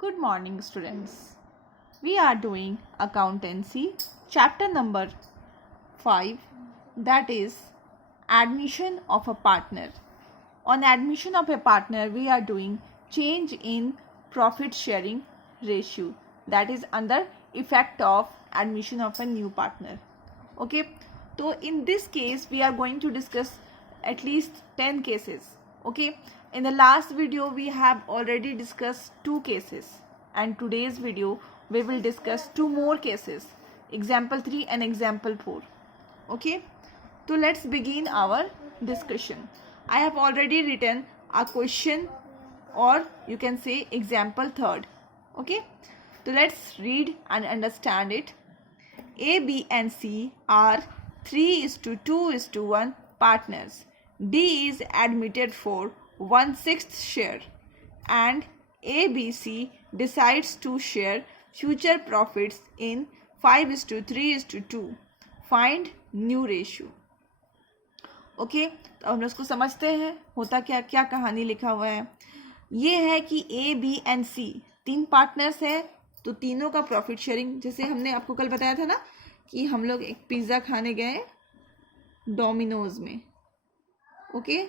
Good morning, students. We are doing accountancy chapter number 5, that is admission of a partner. On admission of a partner, we are doing change in profit sharing ratio, that is under effect of admission of a new partner. Okay, so in this case we are going to discuss at least 10 cases. Okay, in the last video we have already discussed 2 cases, and today's video we will discuss 2 more cases, example 3 and example 4. Okay, so let's begin our discussion. I have already written a question, or you can say example 3rd. Okay, so let's read and understand it. A, B and C are 3:2:1 partners. D is admitted for 1/6 share, and ABC decides to share future profits in 5:3:2. Find new ratio. Okay, तो हम उसको समझते हैं होता क्या क्या कहानी लिखा हुआ है. ये है कि ए, बी एंड सी 3 पार्टनर्स हैं, तो तीनों का प्रॉफिट शेयरिंग, जैसे हमने आपको कल बताया था ना कि हम लोग एक पिज़्ज़ा खाने गए डोमिनोज में. ओके,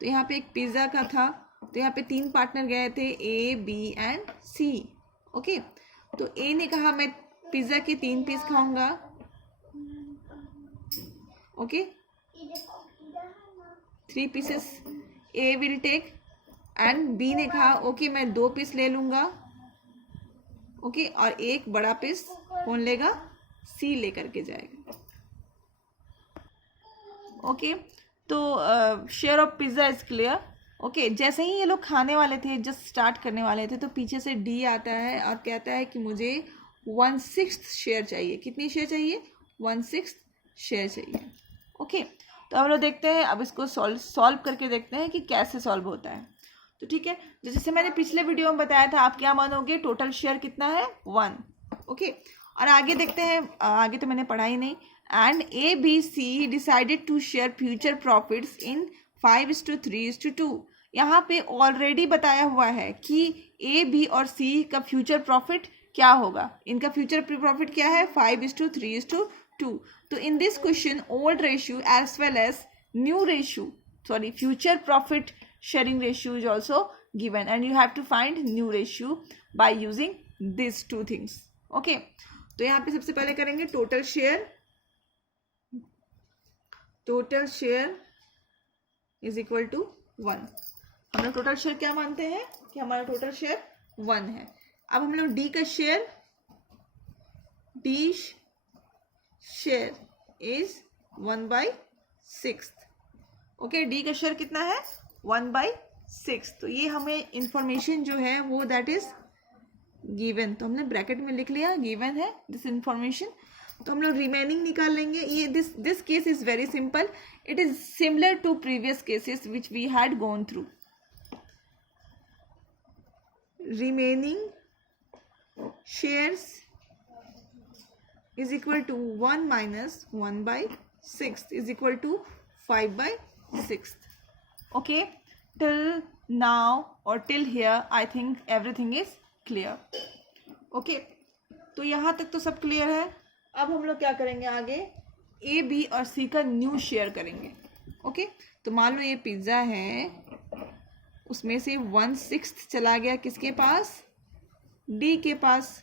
तो यहाँ पे एक पिज़्ज़ा का था, तो यहाँ पे 3 पार्टनर गए थे, ए, बी एंड सी. ओके, तो ए ने कहा मैं पिज़्ज़ा के 3 पीस खाऊंगा. Okay, 3 pieces A will take, and B ने कहा ओके मैं 2 पीस ले लूंगा. ओके, और एक बड़ा पीस कौन लेगा? सी लेकर के जाएगा. ओके, तो share of pizza is clear. Okay, जैसे ही ये लोग खाने वाले थे, जस्ट स्टार्ट करने वाले थे, तो पीछे से डी आता है और कहता है कि मुझे 1/6 शेयर चाहिए. कितनी शेयर चाहिए? 1/6 शेयर चाहिए. ओके, तो हम लोग देखते हैं, अब इसको सॉल्व करके देखते हैं कि कैसे सॉल्व होता है. तो ठीक है, जैसे मैंने पिछले वीडियो में बताया था, आप क्या मानोगे? टोटल शेयर कितना है? 1. ओके, और आगे देखते हैं, आगे तो मैंने पढ़ा ही नहीं. And A, B, C decided to share future profits in 5:3:2. यहाँ पे ऑलरेडी बताया हुआ है कि ए, बी और सी का फ्यूचर प्रॉफिट क्या होगा. इनका फ्यूचर प्रॉफिट क्या है? 5:3:2. तो in this question old ratio as well as new ratio, sorry future profit sharing ratio is also given, and you have to find new ratio by using these 2 things. Okay, तो यहाँ पे सबसे पहले करेंगे total share. Total share is equal to 1. हम लोग total share क्या मानते हैं कि हमारा टोटल शेयर 1 है. अब हम लोग डी का share, D share is 1/6. Okay, D का शेयर कितना है? 1/6. तो ये हमें इंफॉर्मेशन जो है वो दैट इज गिवन, तो हमने ब्रैकेट में लिख लिया गिवन है दिस इंफॉर्मेशन. तो हम लोग रिमेनिंग निकाल लेंगे. ये this case is very simple. It is similar to previous cases which we had gone through. Remaining shares is equal to 1 - 1/6 is equal to 5/6. Okay, till now or till here I think everything is clear. Okay, तो यहाँ तक तो सब clear है. अब हम लोग क्या करेंगे आगे? ए, बी और सी का न्यू शेयर करेंगे. ओके, तो मान लो ये पिज्ज़ा है, उसमें से 1/6 चला गया किसके पास? डी के पास.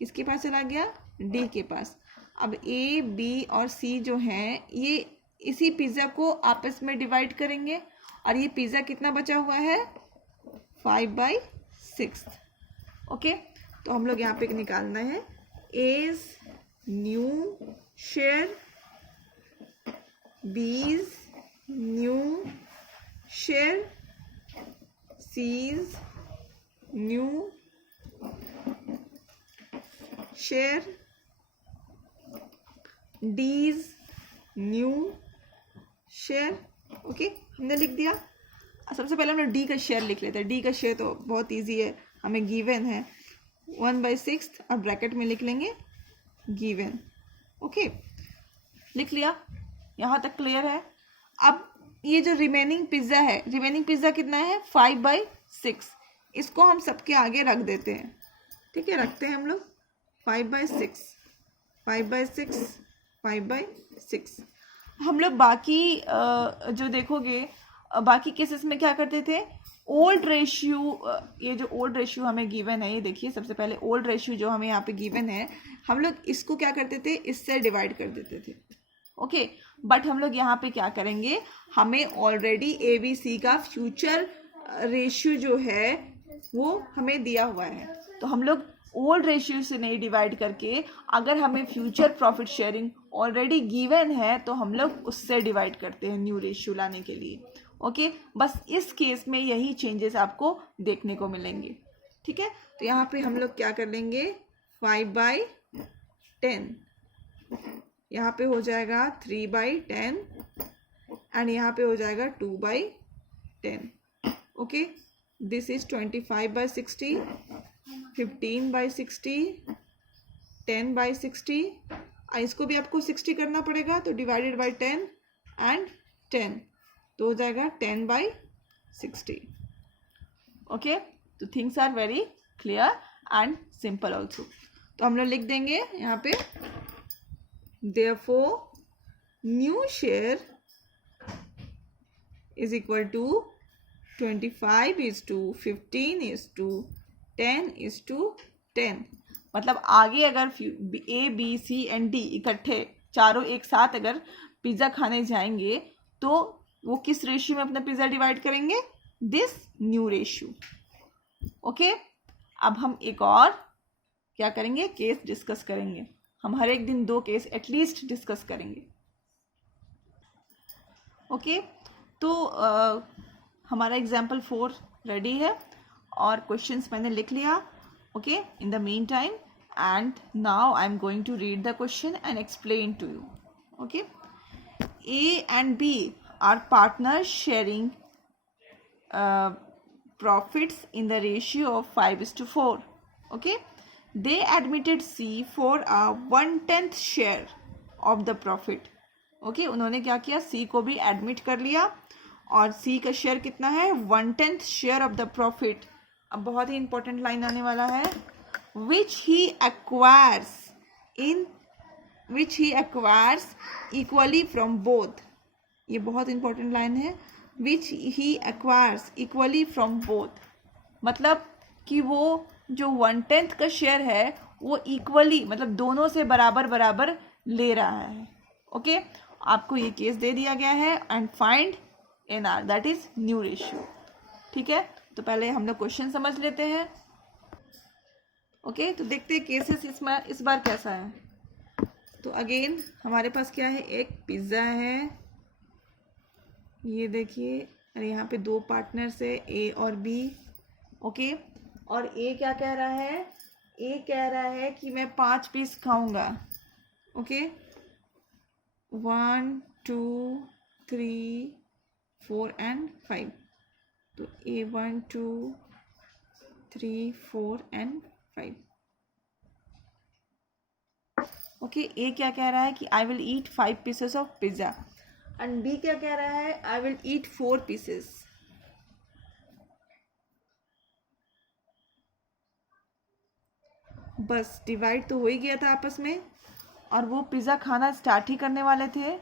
किसके पास चला गया? डी के पास. अब ए, बी और सी जो हैं ये इसी पिज़्ज़ा को आपस में डिवाइड करेंगे, और ये पिज़्ज़ा कितना बचा हुआ है? 5/6. ओके, तो हम लोग यहाँ पे निकालना है A's new share, B's new share, C's new share, D's new share. Okay, हमने लिख दिया. सबसे पहले हम लोग डी का शेयर लिख लेते हैं. डी का शेयर तो बहुत इजी है, हमें गिवन है 1/6, और ब्रैकेट में लिख लेंगे गिवन. ओके, लिख लिया. यहाँ तक क्लियर है. अब ये जो रिमेनिंग पिज़्ज़ा है, रिमेनिंग पिज़्ज़ा कितना है? 5/6. इसको हम सबके आगे रख देते हैं, ठीक है, रखते हैं हम लोग 5/6, 5/6, 5/6। हम लोग बाकी जो देखोगे बाकी केसेस में क्या करते थे, ओल्ड रेशियो, ये जो ओल्ड रेशियो हमें गिवन है, ये देखिए सबसे पहले ओल्ड रेशियो जो हमें यहाँ पे गिवन है, हम लोग इसको क्या करते थे, इससे डिवाइड कर देते थे, ओके। बट हम लोग यहाँ पे क्या करेंगे, हमें ऑलरेडी ABC का फ्यूचर रेशियो जो है वो हमें दिया हुआ है, तो हम लोग ओल्ड रेशियो से नहीं डिवाइड करके, अगर हमें future profit sharing already given है तो हम लोग उससे डिवाइड करते हैं न्यू रेशियो लाने के लिए, ओके। बस इस केस में यही चेंजेस आपको देखने को मिलेंगे, ठीक है। तो यहाँ पे हम लोग क्या कर लेंगे, 5/10, यहाँ पे हो जाएगा 3/10 एंड यहाँ पे हो जाएगा 2/10, ओके। दिस इज 25/60, 15/60, 10/60, इसको भी आपको 60 करना पड़ेगा, तो डिवाइडेड बाई 10 एंड 10, तो हो जाएगा 10/60, ओके। तो things are very clear and simple also. तो हम लोग लिख देंगे यहाँ पे, therefore new share is equal to 25:15:10:10, मतलब आगे अगर A, B, C and D इकट्ठे चारों एक साथ अगर पिज़्ज़ा खाने जाएंगे तो वो किस रेशियो में अपना पिज़्ज़ा डिवाइड करेंगे, दिस न्यू रेशियो, ओके। अब हम एक और क्या करेंगे, केस डिस्कस करेंगे। हम हर एक दिन 2 केस एटलीस्ट डिस्कस करेंगे, ओके। तो हमारा एग्जाम्पल 4 रेडी है और क्वेश्चंस मैंने लिख लिया, okay, in the meantime, and now I am going to read the question and explain to you, okay. A and B are partners sharing profits in the ratio of 5:4, okay. They admitted C for a 1/10 share of the profit, okay. उन्होंने क्या किया, C को भी admit कर लिया और C का share कितना है, 1/10 शेयर ऑफ द प्रॉफिट। अब बहुत ही इंपॉर्टेंट लाइन आने वाला है, which he acquires equally from both, ये बहुत इंपॉर्टेंट लाइन है, which he acquires equally from both, मतलब कि वो जो 1/10 का शेयर है वो इक्वली, मतलब दोनों से बराबर बराबर ले रहा है, ओके। आपको ये केस दे दिया गया है and find NR, that is new ratio, ठीक है। तो पहले हम लोग क्वेश्चन समझ लेते हैं, ओके। तो देखते हैं केसेस इस बार कैसा है। तो अगेन हमारे पास क्या है, एक पिज़्ज़ा है, ये देखिए, और यहाँ पे 2 पार्टनर्स है A और B, ओके। और A क्या कह रहा है, A कह रहा है कि मैं 5 पीस खाऊंगा, ओके, 1 2 3 4 एंड 5, तो A 1 2 3 4 एंड 5, ओके। A क्या कह रहा है कि I will eat 5 pieces of pizza, and B क्या कह रहा है, आई विल ईट 4 पीसेस। बस डिवाइड तो हो ही गया था आपस में, और वो पिज़्ज़ा खाना स्टार्ट ही करने वाले थे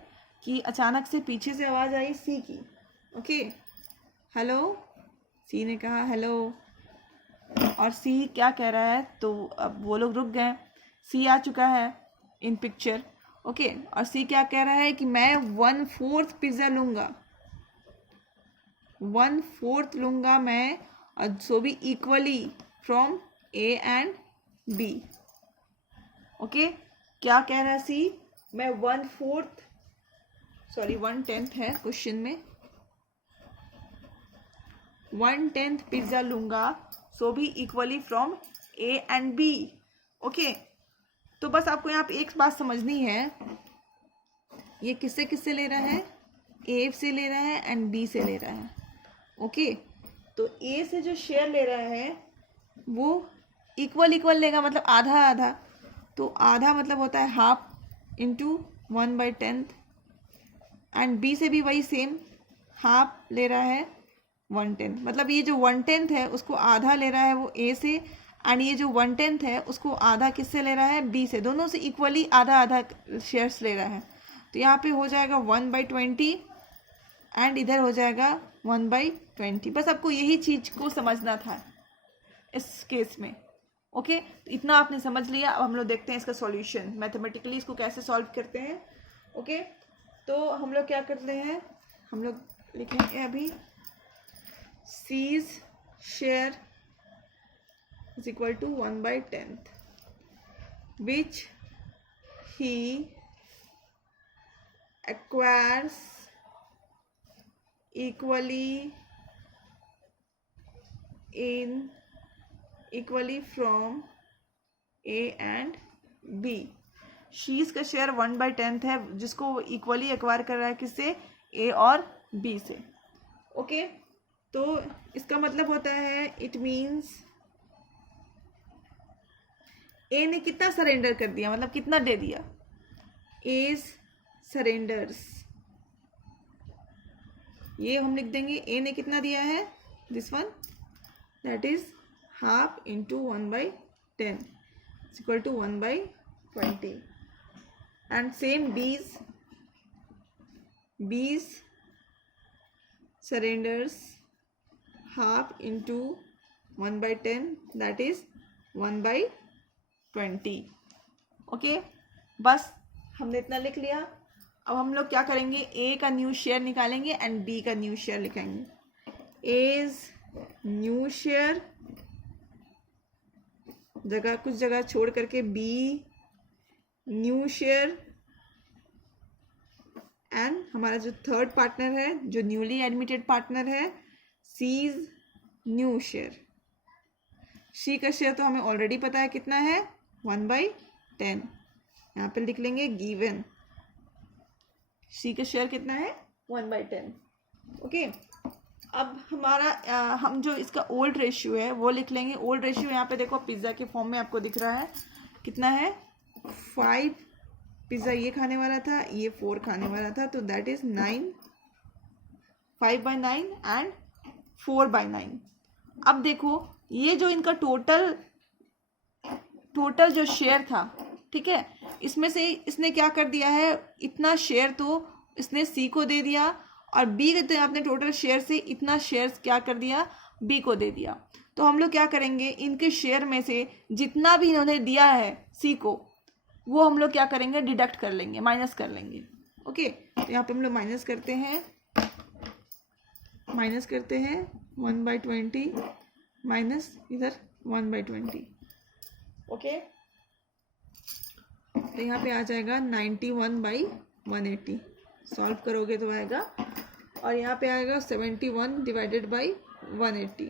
कि अचानक से पीछे से आवाज़ आई C की, ओके, हेलो। C ने कहा हेलो, और C क्या कह रहा है, तो अब वो लोग रुक गए, C आ चुका है इन पिक्चर, ओके। और C क्या कह रहा है कि मैं 1/4 पिज़्ज़ा लूँगा, 1/4 लूँगा मैं, और सो भी equally from A and B, okay. क्या कह रहा है C, मैं 1/10 है क्वेश्चन में, 1/10 पिज़्ज़ा लूँगा, सो भी equally from A and B, okay. तो बस आपको यहाँ पे एक बात समझनी है, ये किससे किससे ले रहा है, A से ले रहा है एंड B से ले रहा है, ओके। तो A से जो शेयर ले रहा है वो इक्वल लेगा, मतलब आधा आधा, तो आधा मतलब होता है हाफ इंटू 1/10, एंड B से भी वही सेम हाफ ले रहा है, 1/10, मतलब ये जो 1/10 है उसको आधा ले रहा है वो ए से, एंड ये जो 1/10 है उसको आधा किससे ले रहा है, बी से। दोनों से इक्वली आधा आधा शेयर्स ले रहा है। तो यहाँ पे हो जाएगा 1/20 एंड इधर हो जाएगा 1/20। बस आपको यही चीज को समझना था इस केस में। ओके, तो इतना आपने समझ लिया। अब हम लोग देखते हैं इसका सॉल्यूशन, मैथमेटिकली इसको कैसे सॉल्व करते हैं। ओके, तो हम लोग क्या करते हैं, हम लोग लिखेंगे अभी C's share is equal to 1/10, which he acquires equally from A and B। शीज का शेयर 1/10 है जिसको वो इक्वली एक्वायर कर रहा है किससे, ए और बी से। ओके, तो इसका मतलब होता है इट मीन्स ए ने कितना सरेंडर कर दिया, मतलब कितना दे दिया, एज सरेंडर्स, ये हम लिख देंगे ए ने कितना दिया है, this one, that is half into 1/10 equal to 1/20। And same B's surrenders half into 1/10 that is 1/20। Okay, बस हमने इतना लिख लिया। अब हम लोग क्या करेंगे, ए का न्यू शेयर निकालेंगे एंड बी का न्यू शेयर लिखेंगे। एज न्यू शेयर जगह कुछ जगह छोड़ करके बी न्यू शेयर, एंड हमारा जो थर्ड पार्टनर है, जो न्यूली एडमिटेड पार्टनर है, सीज न्यू शेयर। सी का शेयर तो हमें ऑलरेडी पता है कितना है, 1/10। यहाँ पे लिख लेंगे गिवन सी का शेयर कितना है, 1/10। ओके, अब हमारा हम जो इसका ओल्ड रेशियो है वो लिख लेंगे। ओल्ड रेशियो यहाँ पे देखो पिज्ज़ा के फॉर्म में आपको दिख रहा है, कितना है, 5 पिज़्ज़ा ये खाने वाला था, ये 4 खाने वाला था, तो दैट इज 9, 5/9 एंड 4/9। अब देखो ये जो इनका टोटल जो शेयर था, ठीक है, इसमें से इसने क्या कर दिया है, इतना शेयर तो इसने सी को दे दिया, और बी के तो आपने टोटल शेयर से इतना शेयर क्या कर दिया, बी को दे दिया। तो हम लोग क्या करेंगे, इनके शेयर में से जितना भी इन्होंने दिया है सी को, वो हम लोग क्या करेंगे, डिडक्ट कर लेंगे, माइनस कर लेंगे। ओके, तो यहाँ पे हम लोग माइनस करते हैं 1/20 माइनस इधर 1/20। ओके, तो यहाँ पे आ जाएगा 91/180, सॉल्व करोगे तो आएगा, और यहाँ पे आएगा 71 डिवाइडेड बाई 180।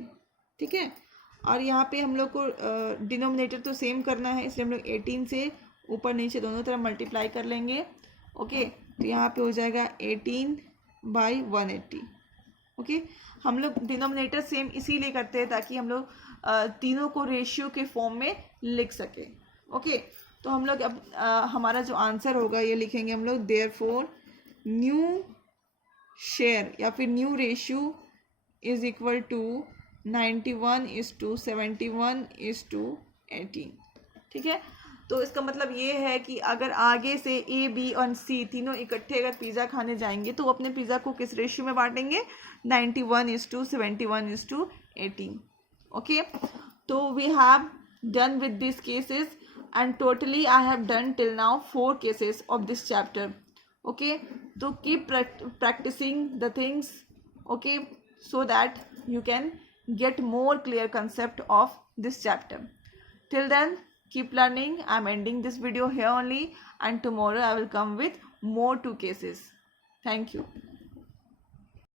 ठीक है, और यहाँ पे हम लोग को डिनोमिनेटर तो सेम करना है, इसलिए हम लोग 18 से ऊपर नीचे दोनों तरफ मल्टीप्लाई कर लेंगे। ओके, तो यहाँ पे हो जाएगा 18/180। ओके, हम लोग डिनोमिनेटर सेम इसीलिए करते हैं ताकि हम लोग तीनों को रेशियो के फॉर्म में लिख सके। ओके, तो हम लोग अब हमारा जो आंसर होगा ये लिखेंगे हम लोग, देयरफॉर न्यू शेयर या फिर new ratio is equal to 91:71:18। ठीक है, तो इसका मतलब ये है कि अगर आगे से ए बी और सी तीनों इकट्ठे अगर पिज़्ज़ा खाने जाएंगे तो वो अपने पिज़्ज़ा को किस रेशियो में बांटेंगे, 91:71:18। ओके, तो we have done with this cases and totally I have done till now 4 cases of this chapter. Okay, so keep practicing the things, okay, so that you can get more clear concept of this chapter. Till then, keep learning. I'm ending this video here only, and tomorrow I will come with more 2 cases. Thank you.